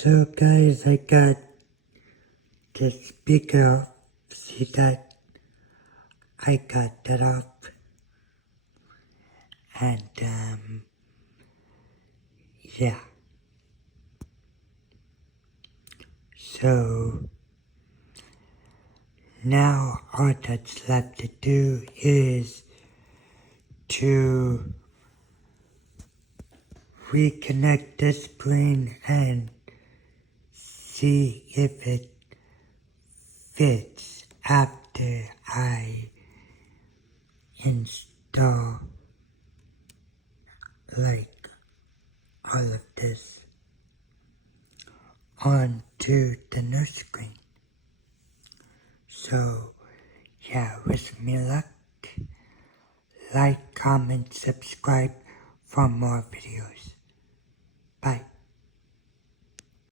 So guys, I got the speaker off. See that? I got that off. And yeah. So now all that's left to do is to reconnect this screen and see if it fits after I install like all of this onto the new screen. So yeah, wish me luck. Like, comment, subscribe for more videos. Bye.